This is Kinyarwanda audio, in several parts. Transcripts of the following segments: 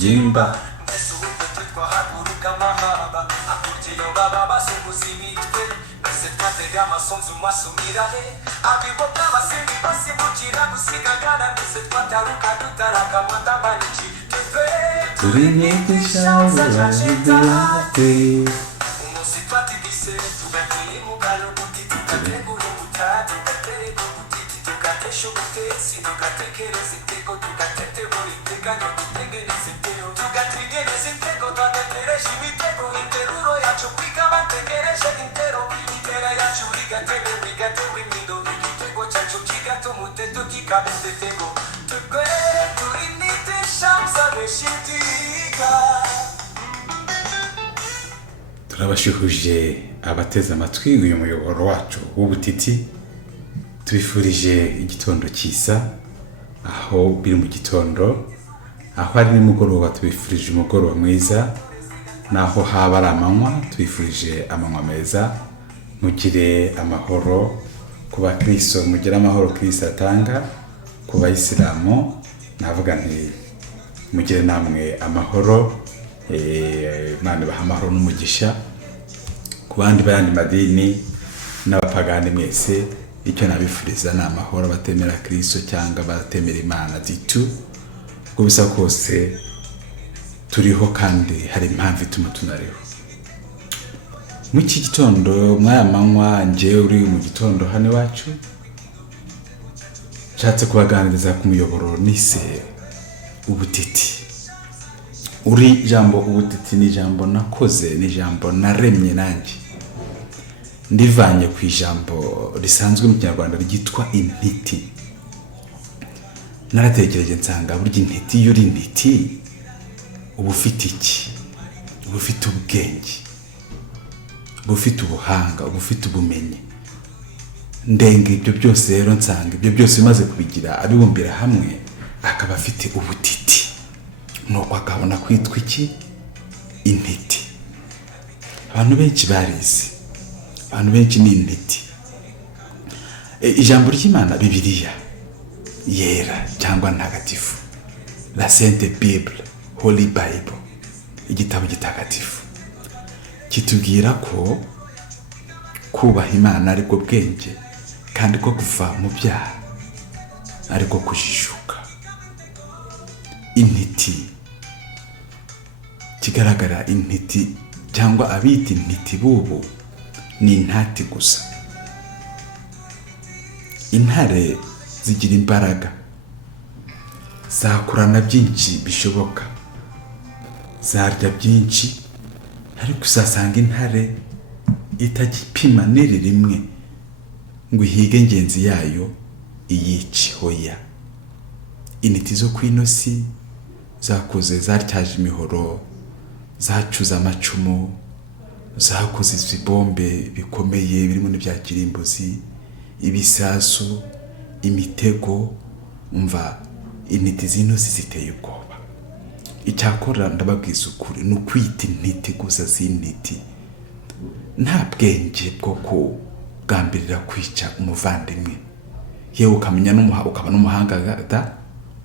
Jimba turabashuhuje abateze amatwi uyu muyoboro wacu w'ubutiti tubifurije igitondo cyiza aho biri mu gitondo aho ari nimugoroba tubifurije umugoroba mwiza naho haba ari amanywa tubifurije amanywa meza mugire amahoro ku bakristo mugire amahoro Kristo atanga ku bayisilamu navuga nti mugire namwe amahoro Imana ibaha amahoro n'umugisha ku bandi bandi madini n'abapagani mwese icyo nabifuriza ni amahoro batemera Kristo cyangwa batemera Imana ditu ubwo bisa kose turiho kandi hari impamvu ituma tunariho mu iki gitondo mwaya manywa nje uri mu gitondo hano iwacu nshatse kubaganiriza ku muyoboro nise ubutiti uri jambo ubutiti ni jambo nakoze ni jambo naremye nanjye ndivanye ku ijambo risanzwe mu Kinyarwanda ryitwa intiti naratekereje nsanga burya intiti yuri intiti ubufite iki ubufite ubwenge ubufite ubuhanga ubufite ubumenyi ndenga ibyo byose rero nsanga ibyo byose bimaze kubigira abibumbira hamwe akaba afite ubutiti nuko akabona kwitwa iki intiti abantu benshi barize abantu benshi ni intiti ijambo ry'Imana Bibiliya yera cyangwa ntagatifu la Sainte Bible Holy Bible igitabo gitagatifu kitubwira ko kubaha Imana ariko bwenge kandi ko kuva mu byaha ariko kujishuka intiti kigaragara intiti cyangwa abita intiti bubu ni intati gusa intare zigira imbaraga zakurana byinshi bishoboka zarya byinshi ariko usasanga intare itagipima niri rimwe ngo ihige ngenzi yayo iyici hoya intiti zo kwinosi zakoze zatyaje imihoro zacuza amacumu zakoze izibombe bikomeye birimo n'ibya kirimbuzi ibisasu imitego umva intiti zinosi ziteye ubwoba icyakora ndababwiza ukuri no kwita intiti gusa z'intiti nta bwenge bwo kugambirira kwica umuvandimwe yewe ukamenya ukaba n'umuhanga da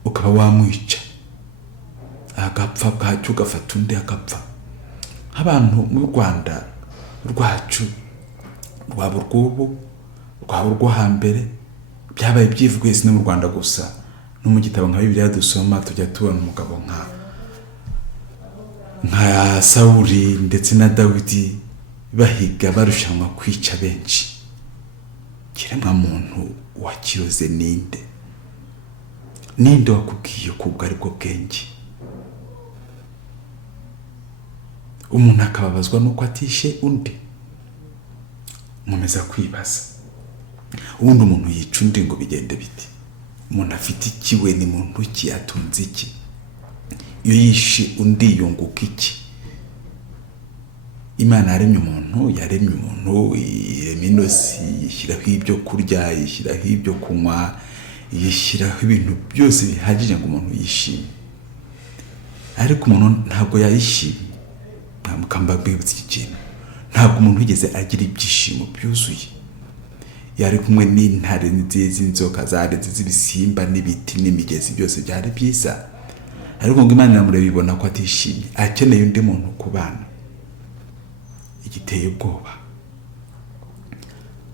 ukaba wamwica agapfa bwacyo ugafata undi agapfa abantu mu Rwanda rwacu rwabo rw'ubu rwabo rwo hambere byabaye byivuye sine mu Rwanda gusa no mu gitabo nka Bibiliya dusoma tujya tubona umugabo nka Sawuli ndetse na Dawidi bahiga barushanwa kwica benshi kiremwa muntu wakiroze ninde wakubwiye ko ubwo ari bwo bwenge umuntu akababazwa nuko atishe undi nkomeza kwibaza ubundi umuntu yica undi ngo bigende biti umuntu afite ikiwe ni muntu ki atunze iki iyo yishe undi yunguka iki? Imana yaremye umuntu, irema inosi, yishyiraho ibyo kurya, yishyiraho ibyo kunywa, yishyiraho ibintu byose bihagije ngo umuntu yishime. Ariko umuntu ntabwo yayishimye. Mukamba bwibutse iki kintu, ntabwo umuntu wigeze agira ibyishimo byuzuye. Yari kumwe n'intare n'inzoka zaretse z'ibisimba n'ibiti n'imigezi byose byari byiza, ariko ngo Imana iramureba ibona ko atishimye, akeneye undi muntu kubana. Igiteye ubwoba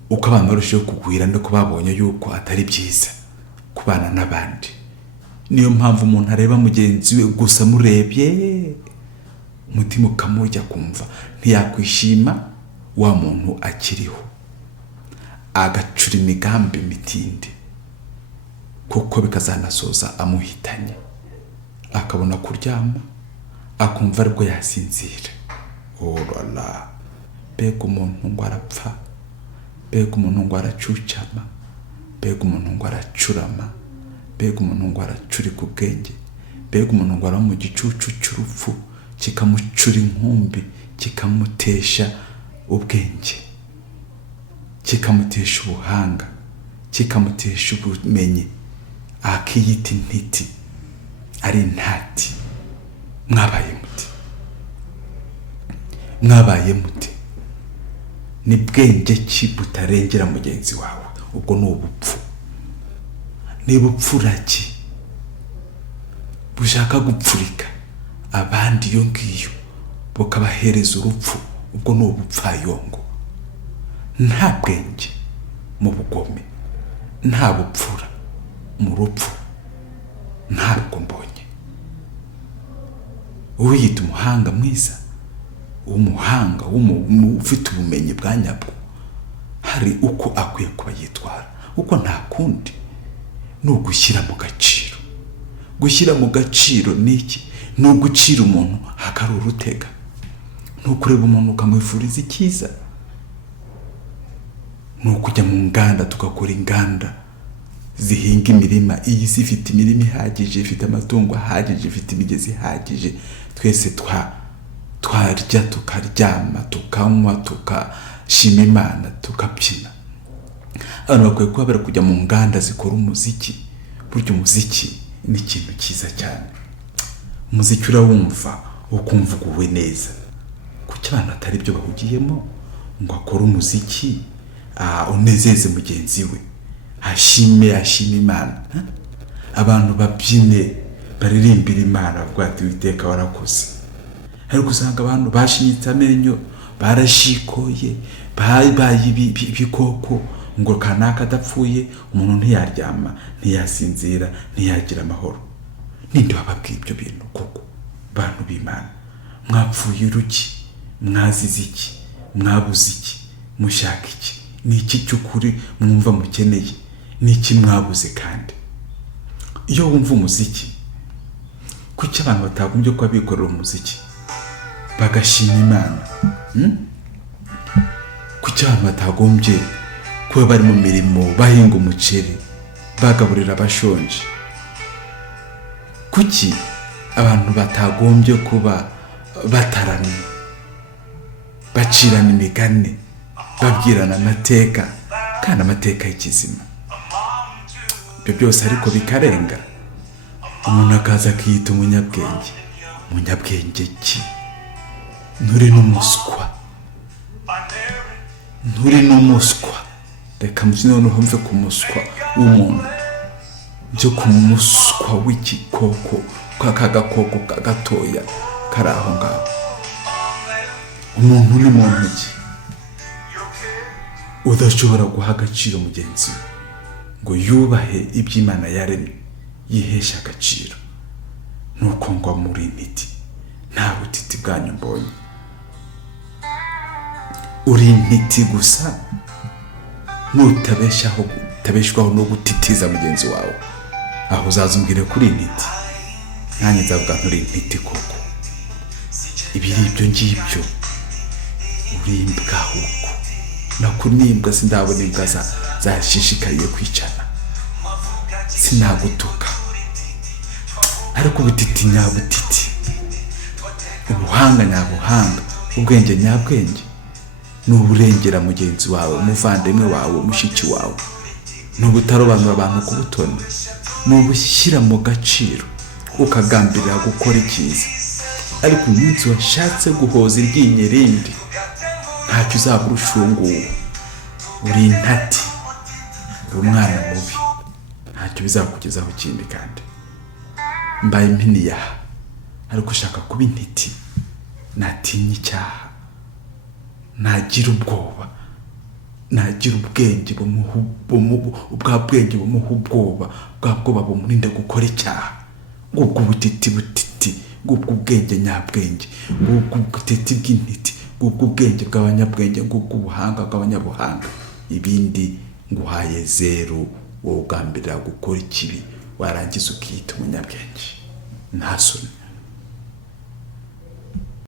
uko abantu barushaho kugwira no kubabonye yuko atari byiza kubana n'abandi. Niyo mpamvu umuntu areba mugenzi we gusa murebye umutima ukamurya, kumva ntiyakwishima wa muntu akiriho, agacura imigambi mitindi, kuko bikazanasoza amuhitanye, akabona kuryama akumva aribwo yasinzira. Orala, mbega umuntu ngo arapfa, mbega umuntu ngo aracucama, mbega umuntu ngo aracurama, mbega umuntu ngo aracurika ubwenge, mbega umuntu ngo ara mu gicucu cy'urupfu kikamucura inkumbi, kikamutesha ubwenge, kikamutesha ubuhanga, kikamutesha ubumenyi, akiyita intiti, ari intati. Mwabaye muti ni bwenge ki butarengera mugenzi wawe? Ubwo ni ubupfu. Ni bupfura ki bushaka gupfurika abandi iyo ngiyo bukabahereza urupfu? Ubwo ni ubupfayongo. Nta bwenge mu bugome, nta bupfura mu rupfu, ntabwo mbonye. Uwiyita umuhanga mwiza, umuhanga ufite ubumenyi bwa nyabwo, hari uko akwiye kuba yitwara, uko nta kundi ni ugushyira mu gaciro. Gushyira mu gaciro ni iki? Ni ugucira umuntu hakari urutega, ni ukureba umuntu ukamwifuriza icyiza, ni ukujya mu nganda tugakora inganda zihinga imirima. Iyi si ifite imirima ihagije, ifite amatungo ahagije, ifite imigezi ihagije, twese twarya tukaryama tukanywa tukashima Imana tukabyina. Abantu bakwiye kuba bari kujya mu nganda zikora umuziki. Burya umuziki ni ikintu cyiza cyane. Umuziki urawumva ukumva uguwe neza. Kuki abantu atari byo bahugiyemo ngo akore umuziki unezeze mugenzi we, ashime Imana? Abantu babyine baririmbira Imana bavuga ati Uwiteka warakoze. Ariko usanga abantu bashinyitse amenyo, barashikoye, bayi ibikoko, ngo kanaka adapfuye umuntu ntiyaryama, ntiyasinzira, ntiyagira amahoro. Ninde wababwiye ibyo bintu koko? Bantu b'Imana, mwapfuye uruki? Mwazize iki? Mwabuze iki? Mushaka iki? Ni iki cy'ukuri mwumva mukeneye? Ni iki mwabuze? Kandi iyo wumva umuziki, kuki abantu batagombye kuba bikorera umuziki bagashima Imana? Kuki abantu batagombye kuba bari mu mirimo bahinga umuceri bagaburira abashonje? Kuki abantu batagombye kuba bataramye bacirana imigani babwirana amateka, kandi amateka y'ikizima? Ibyo byose ariko bikarenga, umuntu akaza akiyita umunyabwenge. Umunyabwenge ki? Nturi n'umuswa. Reka noneho mve ku muswa w'umuntu, byo ku muswa w'igikoko, kagakoko gatoya kari aho ngaho. Umuntu ni muntu ki udashobora guha agaciro mugenzi we ngo yubahe iby'Imana yaremye, yihesha agaciro? Nuko ngo muri intiti. Nta butiti bwanyu mbonye. Uri intiti gusa, nutabeshwaho no gutitiza mugenzi wawe, aho uzazumbwire kuri intiti. Nanjye nzavuga nturi intiti koko. Ibiri ibyo ngibyo, uri imbwa ahubwo. Nakunimbwa sindabona imbwa zashishikariye kwicana. Sinagutuka, ariko ubutiti nyabutiti, ubuhanga nyabuhanga, ubwenge nyabwenge ni uburengera mugenzi wawe, umuvandimwe wawe, mushiki wawe, ni ubutarobanura abantu ku butoni, ni ubushyira mu gaciro ukagambirira gukora icyiza. Ariko umunsi washatse guhoza iryinyo rindi, ntacyo uzabura ushunguwe, uri intati, uri umwana mubi, ntacyo bizakugezaho ikindi. Kandi mbaye impiniya, ariko ushaka kuba intiti, natinya icyaha, nagira ubwoba, nagira ubwenge ubwa bwenge bumuha ubwoba, bwa bwoba bumurinda gukora icyaha. Ubwo butiti butiti, ubwo ubwenge nyabwenge, ubwo butiti bw'intiti, ubwo ubwenge bw'abanyabwenge, ubwo ubuhanga bw'abanyabuhanga. Ibindi nguhaye zeru, wowe ugambirira gukora ikibi, warangiza ukiyita umunyabwenge. Nta soni.